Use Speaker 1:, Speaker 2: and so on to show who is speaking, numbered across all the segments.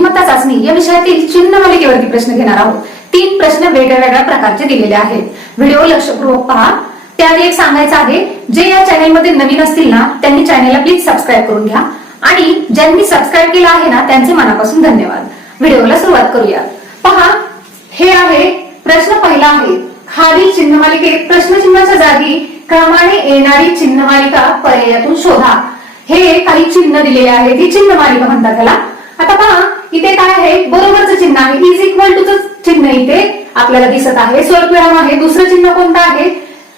Speaker 1: बुद्धिमत्ता चाचणी या विषयातील चिन्ह मालिकेवरती प्रश्न घेणार आहोत. तीन प्रश्न वेगळ्या वेगळ्या प्रकारचे दिलेले आहेत. व्हिडिओ लक्षपूर्वक पहा. त्याआधी एक सांगायचं आहे जे या चॅनेलमध्ये नवीन असतील ना त्यांनी चॅनेलला प्लीज सबस्क्राईब करून घ्या. आणि ज्यांनी सबस्क्राईब केलं आहे ना त्यांचे मनापासून धन्यवाद. व्हिडिओला सुरुवात करूया. पहा हे आहे प्रश्न पहिला आहे. खालील चिन्ह मालिकेत प्रश्नचिन्हाच्या जागी क्रमाने येणारी चिन्ह मालिका पर्यायातून शोधा. हे काही चिन्ह दिलेले आहेत ही चिन्ह मालिका म्हणतात त्याला आता पहा इथे काय आहे? बरोबरचं चिन्ह आहे. इज इक्वल टू चिन्ह इथे आपल्याला दिसत आहे. स्वल्पविराम आहे. दुसरं चिन्ह कोणतं आहे?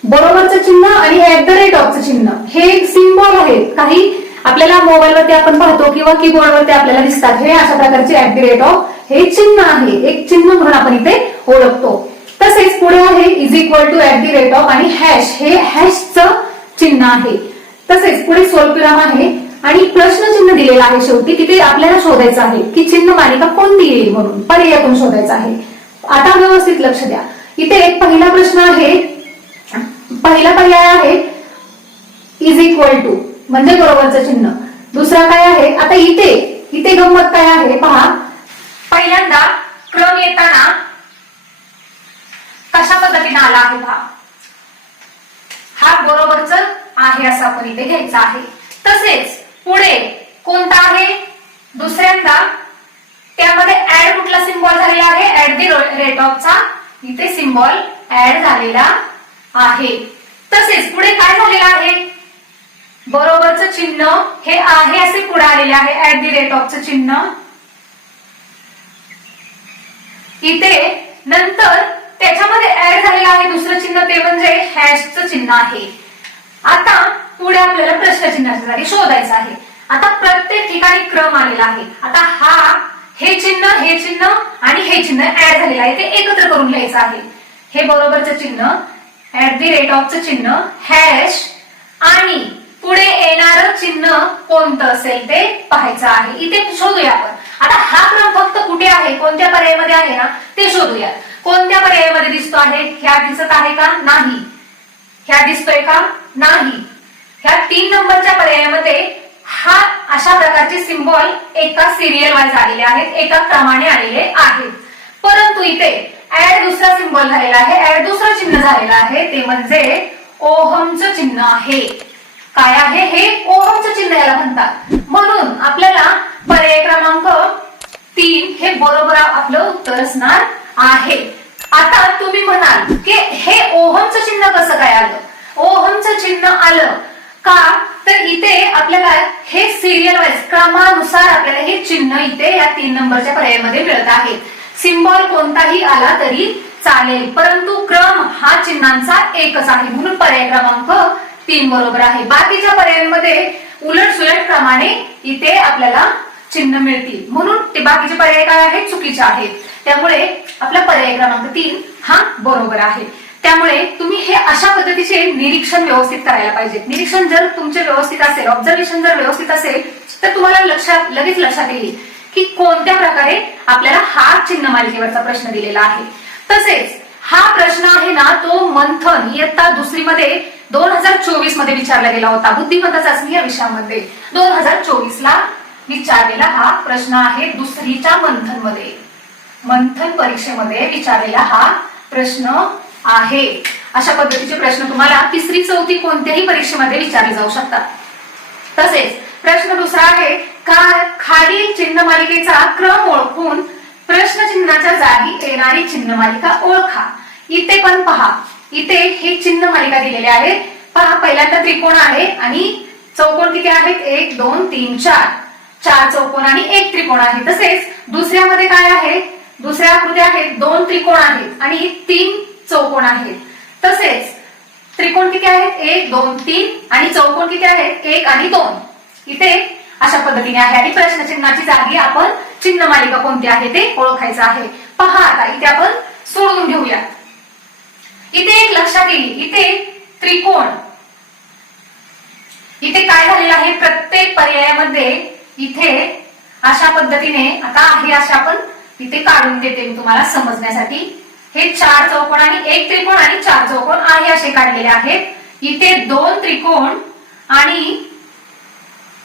Speaker 1: बरोबरचं चिन्ह आणि ऍट द रेट ऑफचं चिन्ह. हे एक सिम्बॉल आहे. काही आपल्याला मोबाईलवरती आपण पाहतो किंवा कीबोर्डवरती आपल्याला दिसतात. हे अशा प्रकारचे ऍट द रेट ऑफ हे चिन्ह आहे. एक चिन्ह म्हणून आपण इथे ओळखतो. तसेच पुढे आहे is equal to at the rate of आणि हॅश हे हॅशचं चिन्ह आहे. तसेच पुढे स्वल्पविराम आहे. आणि प्रश्न चिन्ह दिलेला आहे शेवटी तिथे आपल्याला शोधायचं आहे की चिन्ह मालिका कोणती येईल म्हणून पर्यायातून शोधायचं आहे. आता व्यवस्थित लक्ष द्या. इथे एक पहिला प्रश्न आहे पहिला पर्याय आहे इज इक्वल टू म्हणजे बरोबरचं चिन्ह. दुसरा काय आहे आता इथे इथे गंमत काय आहे पहा. पहिल्यांदा क्रम येताना कशा पद्धतीने आला आहे पहा हा बरोबरच आहे असं आपण इथे घ्यायचं आहे. तसेच पुढे कोणता आहे? दुसऱ्यांदा. त्यामध्ये ऍड कुठला सिम्बॉल झालेला आहे? ऍट दी रेट ऑफचा इथे सिम्बॉल ऍड झालेला आहे. तसेच पुढे काय झालेलं आहे? बरोबरचं चिन्ह हे आहे असे पुढे आलेले आहे. ऍट दी रेट ऑफचं चिन्ह. इथे नंतर त्याच्यामध्ये ऍड झालेलं आहे दुसरं चिन्ह ते म्हणजे हॅशचं चिन्ह आहे. आता पुढे आपल्याला प्रश्नचिन्हाच्या जागी शोधायचं आहे. आता प्रत्येक ठिकाणी क्रम आलेला आहे. आता हा हे चिन्ह हे चिन्ह आणि हे चिन्ह ऍड झालेलं आहे. ते एकत्र करून घ्यायचं आहे. हे बरोबरचं चिन्ह ऍट दी रेट ऑफचं चिन्ह हॅश आणि पुढे येणारं चिन्ह कोणतं असेल ते पाहायचं आहे. इथे शोधूया आपण. आता हा क्रम फक्त कुठे आहे? कोणत्या पर्यायामध्ये आहे ना? ते शोधूया. कोणत्या पर्यायामध्ये दिसतो आहे? ह्या दिसत आहे का? नाही. ह्या दिसतोय का? नाही. ह्या तीन नंबरच्या पर्यायामध्ये हा अशा प्रकारचे सिम्बॉल एका सिरियल वाईज आलेले आहेत एका क्रमाने आलेले आहेत. परंतु इथे ऍड दुसरा सिम्बॉल झालेला आहे ऍड दुसरं चिन्ह झालेलं आहे ते म्हणजे ओहमचं चिन्ह आहे. काय आहे? हे ओहमचं चिन्ह याला म्हणतात. म्हणून आपल्याला पर्याय क्रमांक तीन हे बरोबर आपलं उत्तर असणार आहे. आता तुम्ही म्हणाल की हे ओहमचं चिन्ह कसं काय आलं? ओहमचं चिन्ह आलं. का? तर इथे आपल्याला हे सिरियल वाईज क्रमानुसार आपल्याला हे चिन्ह इथे या तीन नंबरच्या पर्यायामध्ये मिळत आहे. सिम्बॉल कोणताही आला तरी चालेल. परंतु क्रम हा चिन्हांचा एकच आहे. म्हणून पर्याय क्रमांक तीन बरोबर आहे. बाकीच्या पर्यायांमध्ये उलट सुलट क्रमाने इथे आपल्याला चिन्ह मिळतील. म्हणून बाकीचे पर्याय काय आहेत? चुकीचे आहेत. त्यामुळे आपला पर्याय क्रमांक तीन हा बरोबर आहे. त्यामुळे तुम्ही हे अशा पद्धतीचे निरीक्षण व्यवस्थित करायला पाहिजे. निरीक्षण जर तुमचे व्यवस्थित असेल ऑब्झर्वेशन जर व्यवस्थित असेल तर तुम्हाला लक्षात लगेच लक्षात येईल की कोणत्या प्रकारे आपल्याला हा चिन्ह मालिकेवरचा प्रश्न दिलेला आहे. तसेच हा प्रश्न आहे ना तो मंथन इयत्ता दुसरीमध्ये दोन हजार चोवीसमध्ये विचारला गेला होता. बुद्धिमत्ता चाचणी या विषयामध्ये दोन हजार चोवीस ला विचारलेला हा प्रश्न आहे दुसरीच्या मंथनमध्ये मंथन परीक्षेमध्ये विचारलेला हा प्रश्न आहे. अशा पद्धतीचे प्रश्न तुम्हाला तिसरी चौथी कोणत्याही परीक्षेमध्ये विचारले जाऊ शकतात. तसेच प्रश्न दुसरा आहे का खालील चिन्ह मालिकेचा क्रम ओळखून प्रश्न चिन्हाच्या जागी येणारी चिन्ह मालिका ओळखा. इथे पण पहा. इथे हे चिन्ह मालिका दिलेले आहे पहा पहिल्यांदा त्रिकोण आहे आणि चौकोन किती आहेत? एक दोन तीन चार. चार चौकोन आणि एक त्रिकोण आहे. तसेच दुसऱ्यामध्ये काय आहे? दुसऱ्या आकृत्या आहेत. दोन त्रिकोण आहेत आणि तीन चौकोन आहेत. तसेच त्रिकोण किती आहेत? एक दोन तीन आणि चौकोन किती आहेत? एक आणि दोन. इथे अशा पद्धतीने आहे. आणि प्रश्नचिन्हाची जागी आपण चिन्ह मालिका कोणती आहे ते ओळखायचं आहे. पहा आता इथे आपण सोडून घेऊया. इथे एक लक्षात येईल. इथे त्रिकोण. इथे काय झालेलं आहे? प्रत्येक पर्यायामध्ये इथे अशा पद्धतीने आता आहे अशा आपण इथे काढून देते मी तुम्हाला समजण्यासाठी. हे चार चौकोन आणि एक त्रिकोण आणि चार चौकोन आहे असे काढलेले आहेत. इथे दोन त्रिकोण आणि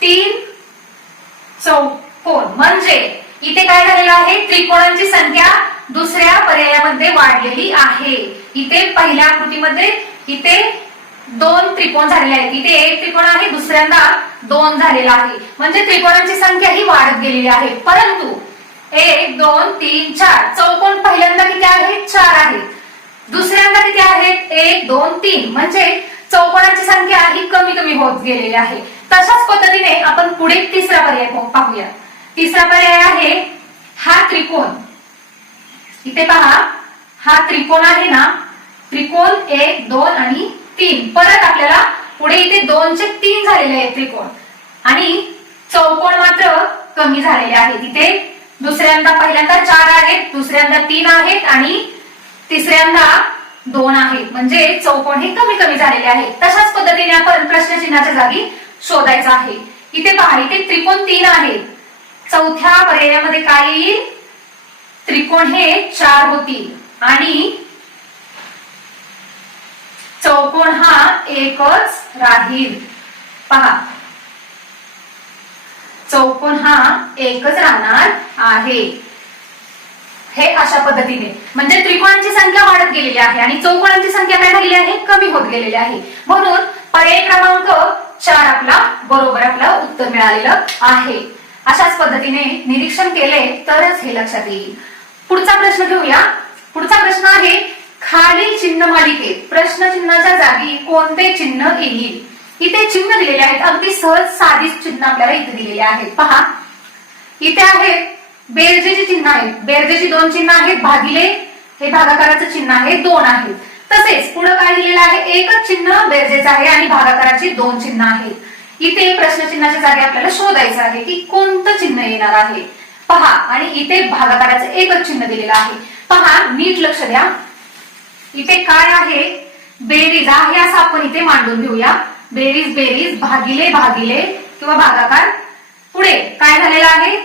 Speaker 1: तीन चौकोन. म्हणजे इथे काय झालेलं आहे? त्रिकोणांची संख्या दुसऱ्या पर्यायामध्ये वाढलेली आहे. इथे पहिल्या आकृतीमध्ये इथे दोन त्रिकोण झालेले आहेत. इथे एक त्रिकोण आहे दुसऱ्यांदा दोन झालेला आहे. म्हणजे त्रिकोणांची संख्या ही वाढत गेलेली आहे. परंतु एक दोन तीन चार. चौकोन पहिल्यांदा किती आहेत चार आहे. दुसऱ्यांदा किती आहेत एक दोन तीन. म्हणजे चौकोनाची संख्या ही कमी कमी होत गेलेली आहे. तशाच पद्धतीने आपण पुढे तिसरा पर्याय पाहूया. तिसरा पर्याय आहे हा त्रिकोण. इथे पहा हा त्रिकोण आहे ना? त्रिकोण एक दोन आणि तीन. परत आपल्याला पुढे इथे दोनचे तीन झालेले आहेत त्रिकोण. आणि चौकोन मात्र कमी झालेले आहेत. इथे दुसऱ्यांदा पहिल्यांदा चार आहेत दुसऱ्यांदा तीन आहेत आणि तिसऱ्यांदा दोन आहेत. म्हणजे चौकोन हे कमी कमी झालेले आहेत. तशाच पद्धतीने आपण प्रश्नचिन्हाच्या जागी शोधायचा आहे. इथे पहा इथे त्रिकोण तीन आहे. चौथ्या पर्यायामध्ये काय येईल? त्रिकोण हे चार होतील आणि चौकोन हा एकच राहील. पहा चौकोन हा एकच राहणार आहे. हे अशा पद्धतीने. म्हणजे त्रिकोणांची संख्या वाढत गेलेली आहे आणि चौकोणांची संख्या काय झालेली आहे? कमी होत गेलेली आहे. म्हणून पर्याय क्रमांक चार आपला बरोबर आपला उत्तर मिळालेलं आहे. अशाच पद्धतीने निरीक्षण केले तरच हे लक्षात येईल. पुढचा प्रश्न घेऊया. पुढचा प्रश्न आहे खालील चिन्ह मालिकेत प्रश्न चिन्हाच्या जागी कोणते चिन्ह येईल? इथे चिन्ह दिलेले आहेत. अगदी सहज साधी चिन्ह आपल्याला इथे दिलेले आहेत. पहा. इथे आहेत बेरजेची चिन्ह आहेत. बेरजेची दोन चिन्ह आहेत. भागिले हे भागाकाराचं चिन्ह आहे. दोन आहेत. तसेच पुढे काय दिलेलं आहे? एकच चिन्ह बेरजेचं आहे आणि भागाकाराची दोन चिन्ह आहेत. इथे प्रश्नचिन्हाच्या जागी आपल्याला शोधायचं आहे की कोणतं चिन्ह येणार आहे. पहा. आणि इथे भागाकाराचं एकच चिन्ह दिलेलं आहे. पहा. नीट लक्ष द्या. इथे काय आहे? बेरीज आहे असं आपण इथे मांडून घेऊया. बेरीज बेरीज भागिले भागिले किंवा भागाकार. पुढे काय झालेलं आहे?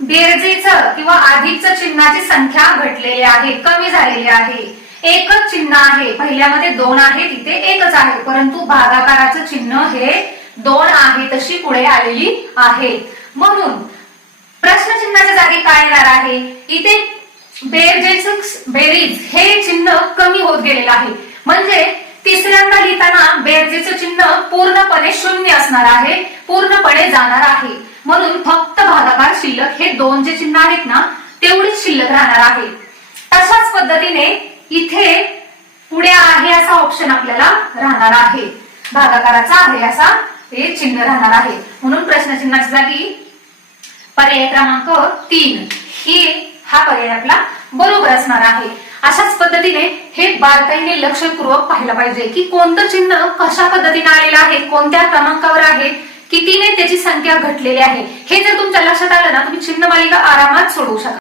Speaker 1: बेरजेचं किंवा अधिकचं चिन्हाची संख्या घटलेली आहे कमी झालेली आहे. एकच चिन्ह आहे. पहिल्यामध्ये दोन आहे तिथे एकच आहे. परंतु भागाकाराचं चिन्ह हे दोन आहे तशी पुढे आलेली आहे. म्हणून प्रश्नचिन्हाच्या जागी काय येणार आहे? इथे बेरजेचं बेरीज हे चिन्ह कमी होत गेलेलं आहे. म्हणजे तिसऱ्यांदा लिहिताना बेरजेचं चिन्ह पूर्णपणे शून्य असणार आहे पूर्णपणे जाणार आहे. म्हणून फक्त भागाकार शिल्लक हे दोन जे चिन्ह आहेत ना तेवढीच शिल्लक राहणार आहे. तशाच पद्धतीने इथे पुढे आहे असा ऑप्शन आपल्याला राहणार आहे. भागाकाराचा आहे असा हे चिन्ह राहणार आहे. म्हणून प्रश्नचिन्हाच्या जागी पर्याय क्रमांक तीन ही हा पर्याय आपला बरोबर असणार आहे. अशाच पद्धतीने हे बारकाईने लक्षपूर्वक पाहिलं पाहिजे की कोणतं चिन्ह कशा पद्धतीने आलेलं आहे कोणत्या क्रमांकावर आहे कितीने त्याची संख्या घटलेली आहे. हे जर तुमच्या लक्षात आलं ना तुम्ही चिन्ह मालिका आरामात सोडवू शकता